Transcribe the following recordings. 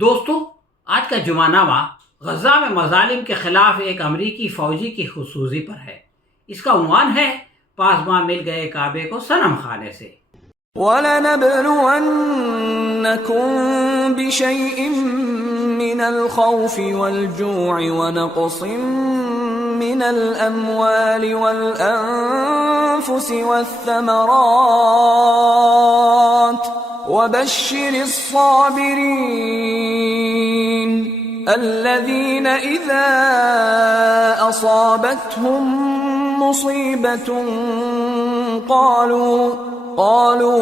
دوستو، آج کا جمعہ نامہ غزہ میں مظالم کے خلاف ایک امریکی فوجی کی خودسوزی پر ہے۔ اس کا عنوان ہے پاسباں مل گئے کعبے کو صنم خانے سے۔ وَلَنَبْلُوَنَّكُمْ بِشَيْءٍ مِّنَ الْخَوْفِ وَالْجُوعِ وَنَقْصٍ مِّنَ الْأَمْوَالِ وَالْأَنفُسِ وَالثَّمَرَاتِ وَبَشِّرِ الصَّابِرِينَ الَّذِينَ إِذَا أَصَابَتْهُم مُّصِيبَةٌ قالوا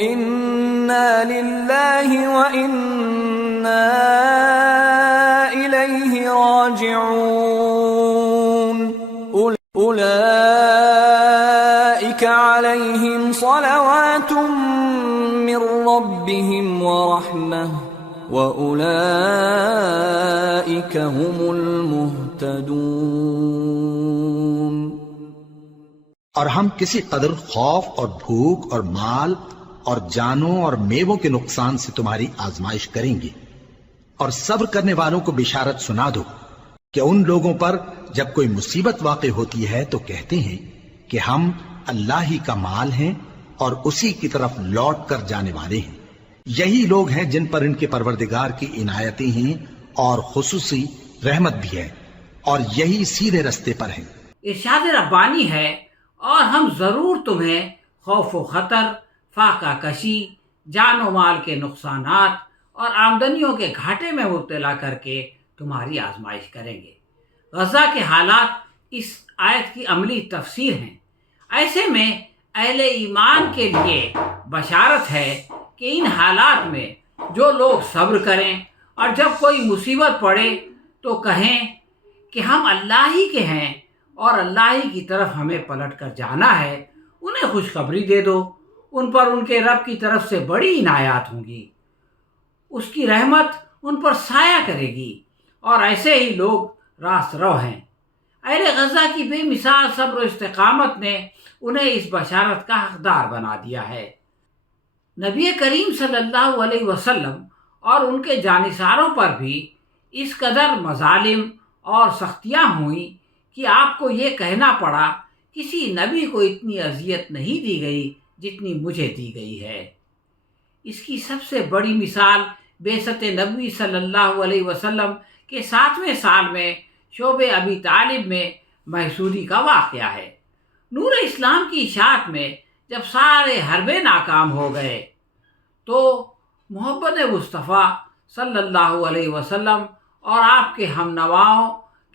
إنا لله وإنا إليه راجعون أولئك عليهم صلوات من ربهم ورحمة وأولئك هم المهتدون۔ اور ہم کسی قدر خوف اور بھوک اور مال اور جانوں اور میووں کے نقصان سے تمہاری آزمائش کریں گے، اور صبر کرنے والوں کو بشارت سنا دو کہ ان لوگوں پر جب کوئی مصیبت واقع ہوتی ہے تو کہتے ہیں کہ ہم اللہ ہی کا مال ہیں اور اسی کی طرف لوٹ کر جانے والے ہیں۔ یہی لوگ ہیں جن پر ان کے پروردگار کی عنایتیں ہیں اور خصوصی رحمت بھی ہے، اور یہی سیدھے رستے پر ہیں۔ ارشاد ربانی ہے، اور ہم ضرور تمہیں خوف و خطر، فاقہ کشی، جان و مال کے نقصانات اور آمدنیوں کے گھاٹے میں مبتلا کر کے تمہاری آزمائش کریں گے۔ غزہ کے حالات اس آیت کی عملی تفسیر ہیں۔ ایسے میں اہل ایمان کے لیے بشارت ہے کہ ان حالات میں جو لوگ صبر کریں اور جب کوئی مصیبت پڑے تو کہیں کہ ہم اللہ ہی کے ہیں اور اللہ ہی کی طرف ہمیں پلٹ کر جانا ہے، انہیں خوشخبری دے دو، ان پر ان کے رب کی طرف سے بڑی عنایات ہوں گی، اس کی رحمت ان پر سایہ کرے گی، اور ایسے ہی لوگ راست رو ہیں۔ اہل غزہ کی بے مثال صبر و استقامت نے انہیں اس بشارت کا حقدار بنا دیا ہے۔ نبی کریم صلی اللہ علیہ وسلم اور ان کے جانثاروں پر بھی اس قدر مظالم اور سختیاں ہوئیں کہ آپ کو یہ کہنا پڑا کسی نبی کو اتنی اذیت نہیں دی گئی جتنی مجھے دی گئی ہے۔ اس کی سب سے بڑی مثال بعثت نبوی صلی اللہ علیہ وسلم کے 7ویں سال میں شعب ابی طالب میں محصوری کا واقعہ ہے۔ نور اسلام کی اشاعت میں جب سارے حربے ناکام ہو گئے تو محمد مصطفیٰ صلی اللہ علیہ وسلم اور آپ کے ہم نواؤں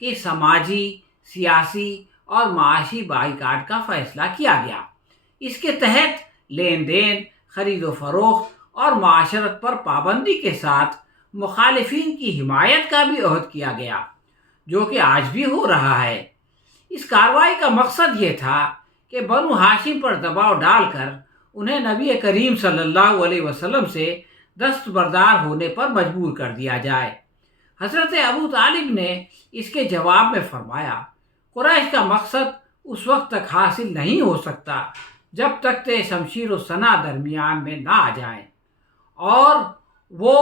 کے سماجی، سیاسی اور معاشی بائیکاٹ کا فیصلہ کیا گیا۔ اس کے تحت لین دین، خرید و فروخت اور معاشرت پر پابندی کے ساتھ مخالفین کی حمایت کا بھی عہد کیا گیا، جو کہ آج بھی ہو رہا ہے۔ اس کارروائی کا مقصد یہ تھا کہ بنو ہاشم پر دباؤ ڈال کر انہیں نبی کریم صلی اللہ علیہ وسلم سے دستبردار ہونے پر مجبور کر دیا جائے۔ حضرت ابو طالب نے اس کے جواب میں فرمایا، قریش کا مقصد اس وقت تک حاصل نہیں ہو سکتا جب تک کہ شمشیر و سنا درمیان میں نہ آ جائیں، اور وہ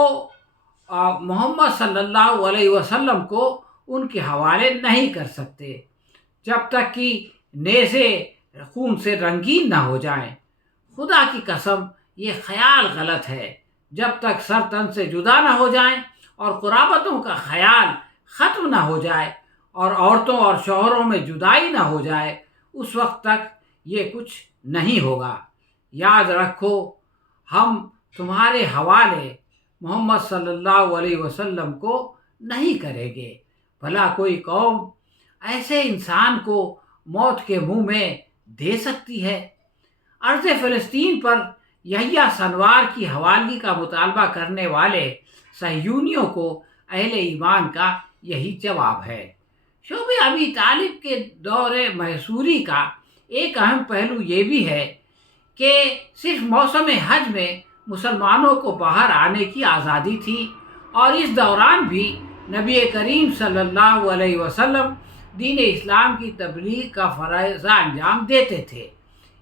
محمد صلی اللہ علیہ وسلم کو ان کے حوالے نہیں کر سکتے جب تک کہ نیزے خون سے رنگین نہ ہو جائیں۔ خدا کی قسم، یہ خیال غلط ہے۔ جب تک سر تن سے جدا نہ ہو جائیں اور قرابتوں کا خیال ختم نہ ہو جائے اور عورتوں اور شوہروں میں جدائی نہ ہو جائے، اس وقت تک یہ کچھ نہیں ہوگا۔ یاد رکھو، ہم تمہارے حوالے محمد صلی اللہ علیہ وسلم کو نہیں کریں گے۔ بھلا کوئی قوم ایسے انسان کو موت کے منہ میں دے سکتی ہے؟ ارض فلسطین پر یحییٰ سنوار کی حوالگی کا مطالبہ کرنے والے صہیونیوں کو اہل ایمان کا یہی جواب ہے۔ شعب ابی طالب کے دور محصوری کا ایک اہم پہلو یہ بھی ہے کہ صرف موسم حج میں مسلمانوں کو باہر آنے کی آزادی تھی، اور اس دوران بھی نبی کریم صلی اللہ علیہ وسلم دین اسلام کی تبلیغ کا فرائض انجام دیتے تھے۔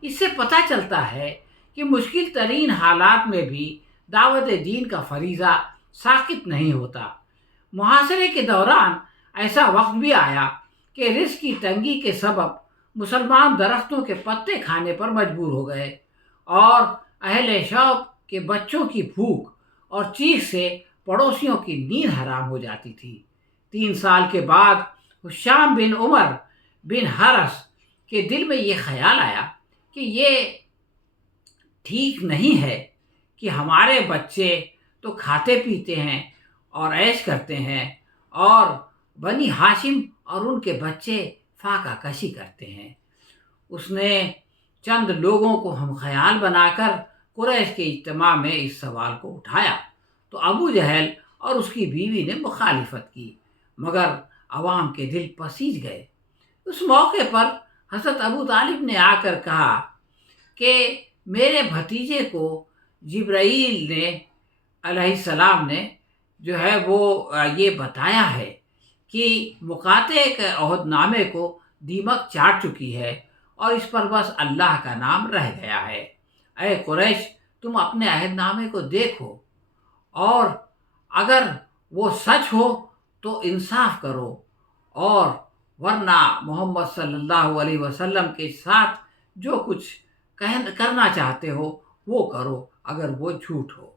اس سے پتہ چلتا ہے کہ مشکل ترین حالات میں بھی دعوت دین کا فریضہ ساقط نہیں ہوتا۔ محاصرے کے دوران ایسا وقت بھی آیا کہ رزق کی تنگی کے سبب مسلمان درختوں کے پتے کھانے پر مجبور ہو گئے، اور اہل شوق کے بچوں کی بھوک اور چیخ سے پڑوسیوں کی نیند حرام ہو جاتی تھی۔ 3 سال کے بعد حشام بن عمر بن حرس کے دل میں یہ خیال آیا کہ یہ ٹھیک نہیں ہے کہ ہمارے بچے تو کھاتے پیتے ہیں اور عیش کرتے ہیں، اور بنی ہاشم اور ان کے بچے فاقہ کشی کرتے ہیں۔ اس نے چند لوگوں کو ہم خیال بنا کر قریش کے اجتماع میں اس سوال کو اٹھایا، تو ابو جہل اور اس کی بیوی نے مخالفت کی، مگر عوام کے دل پسیج گئے۔ اس موقع پر حضرت ابو طالب نے آ کر کہا کہ میرے بھتیجے کو جبرائیل نے علیہ السلام نے جو ہے وہ یہ بتایا ہے کہ مقاطع کے عہد نامے کو دیمک چاٹ چکی ہے اور اس پر بس اللہ کا نام رہ گیا ہے۔ اے قریش، تم اپنے عہد نامے کو دیکھو، اور اگر وہ سچ ہو تو انصاف کرو، اور ورنہ محمد صلی اللہ علیہ وسلم کے ساتھ جو کچھ کرنا چاہتے ہو وہ کرو اگر وہ جھوٹ ہو۔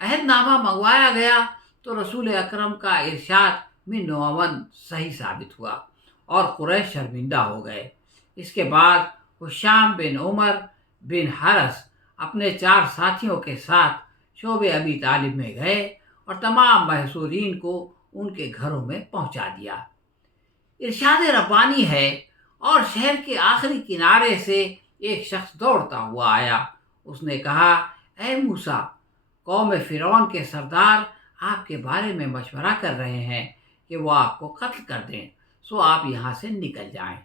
عہد نامہ منگوایا گیا تو رسول اکرم کا ارشاد من ومن صحیح ثابت ہوا اور قریش شرمندہ ہو گئے۔ اس کے بعد حشام بن عمر بن حرس اپنے 4 ساتھیوں کے ساتھ شعب ابی طالب میں گئے اور تمام محصورین کو ان کے گھروں میں پہنچا دیا۔ ارشاد ربانی ہے، اور شہر کے آخری کنارے سے ایک شخص دوڑتا ہوا آیا۔ اس نے کہا، اے موسیٰ، قوم فرعون کے سردار آپ کے بارے میں مشورہ کر رہے ہیں کہ وہ آپ کو قتل کر دیں، سو آپ یہاں سے نکل جائیں،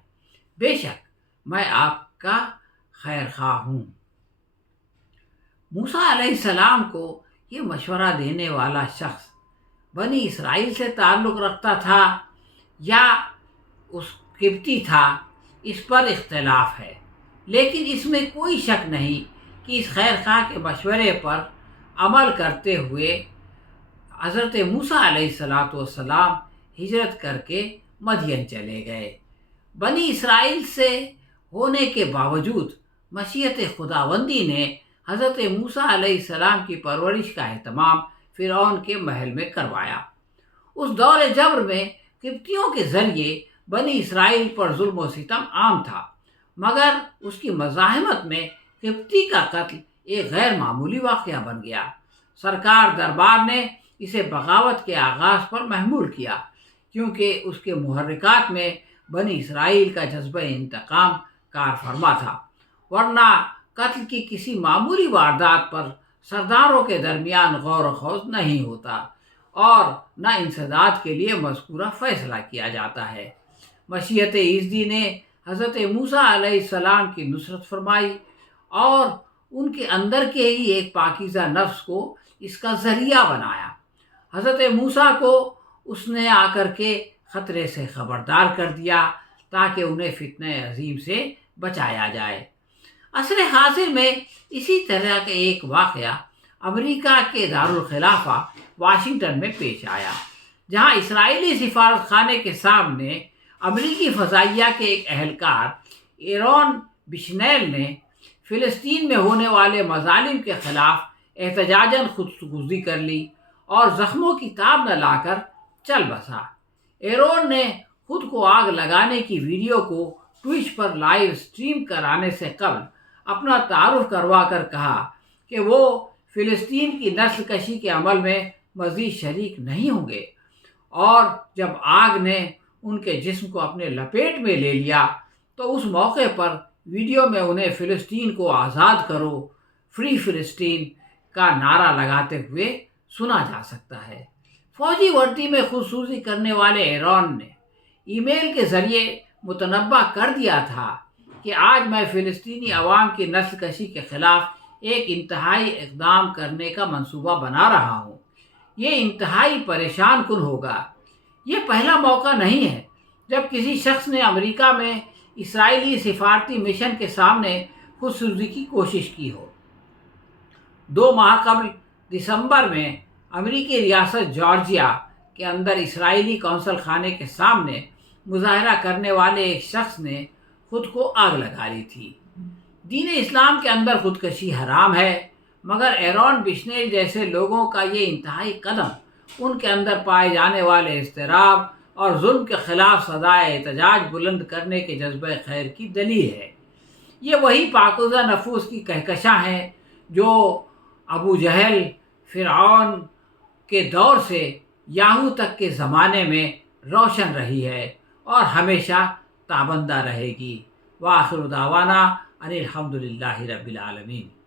بے شک میں آپ کا خیر خواہ ہوں۔ موسیٰ علیہ السلام کو یہ مشورہ دینے والا شخص بنی اسرائیل سے تعلق رکھتا تھا یا اس قبطی تھا، اس پر اختلاف ہے، لیکن اس میں کوئی شک نہیں کہ اس خیر خواہ کے مشورے پر عمل کرتے ہوئے حضرت موسیٰ علیہ السلام ہجرت کر کے مدین چلے گئے۔ بنی اسرائیل سے ہونے کے باوجود مشیت خداوندی نے حضرت موسیٰ علیہ السلام کی پرورش کا اہتمام فرعون کے محل میں کروایا۔ اس دور جبر میں قبطیوں کے ذریعے بنی اسرائیل پر ظلم و ستم عام تھا، مگر اس کی مزاحمت میں قبطی کا قتل ایک غیر معمولی واقعہ بن گیا۔ سرکار دربار نے اسے بغاوت کے آغاز پر محمول کیا، کیونکہ اس کے محرکات میں بنی اسرائیل کا جذبہ انتقام کار فرما تھا، ورنہ قتل کی کسی معمولی واردات پر سرداروں کے درمیان غور و خوض نہیں ہوتا اور نہ انسداد کے لیے مذکورہ فیصلہ کیا جاتا ہے۔ مشیت ایزدی نے حضرت موسیٰ علیہ السلام کی نصرت فرمائی اور ان کے اندر کے ہی ایک پاکیزہ نفس کو اس کا ذریعہ بنایا۔ حضرت موسیٰ کو اس نے آ کر کے خطرے سے خبردار کر دیا تاکہ انہیں فتنہ عظیم سے بچایا جائے۔ عصر حاضر میں اسی طرح کا ایک واقعہ امریکہ کے دارالخلافہ واشنگٹن میں پیش آیا، جہاں اسرائیلی سفارت خانے کے سامنے امریکی فضائیہ کے ایک اہلکار ایرون بشنیل نے فلسطین میں ہونے والے مظالم کے خلاف احتجاجاً خودکشی کر لی اور زخموں کی تاب نہ لا کر چل بسا۔ ایرون نے خود کو آگ لگانے کی ویڈیو کو ٹویچ پر لائیو سٹریم کرانے سے قبل اپنا تعارف کروا کر کہا کہ وہ فلسطین کی نسل کشی کے عمل میں مزید شریک نہیں ہوں گے، اور جب آگ نے ان کے جسم کو اپنے لپیٹ میں لے لیا تو اس موقع پر ویڈیو میں انہیں فلسطین کو آزاد کرو، فری فلسطین کا نعرہ لگاتے ہوئے سنا جا سکتا ہے۔ فوجی وردی میں خودسوزی کرنے والے ایرون نے ای میل کے ذریعے متنبہ کر دیا تھا کہ آج میں فلسطینی عوام کی نسل کشی کے خلاف ایک انتہائی اقدام کرنے کا منصوبہ بنا رہا ہوں۔ یہ انتہائی پریشان کن ہوگا۔ یہ پہلا موقع نہیں ہے جب کسی شخص نے امریکہ میں اسرائیلی سفارتی مشن کے سامنے خودسوزی کی کوشش کی ہو۔ 2 ماہ قبل دسمبر میں امریکی ریاست جارجیا کے اندر اسرائیلی کونسل خانے کے سامنے مظاہرہ کرنے والے ایک شخص نے خود کو آگ لگا لی تھی۔ دین اسلام کے اندر خودکشی حرام ہے، مگر ایرون بشنیل جیسے لوگوں کا یہ انتہائی قدم ان کے اندر پائے جانے والے اضطراب اور ظلم کے خلاف صدائے احتجاج بلند کرنے کے جذبہ خیر کی دلیل ہے۔ یہ وہی پاکیزہ نفوس کی کہکشاں ہیں جو ابو جہل، فرعون کے دور سے یاہو تک کے زمانے میں روشن رہی ہے اور ہمیشہ تابندہ رہے گی۔ وآخر دعوانا ان الحمد للہ رب العالمین۔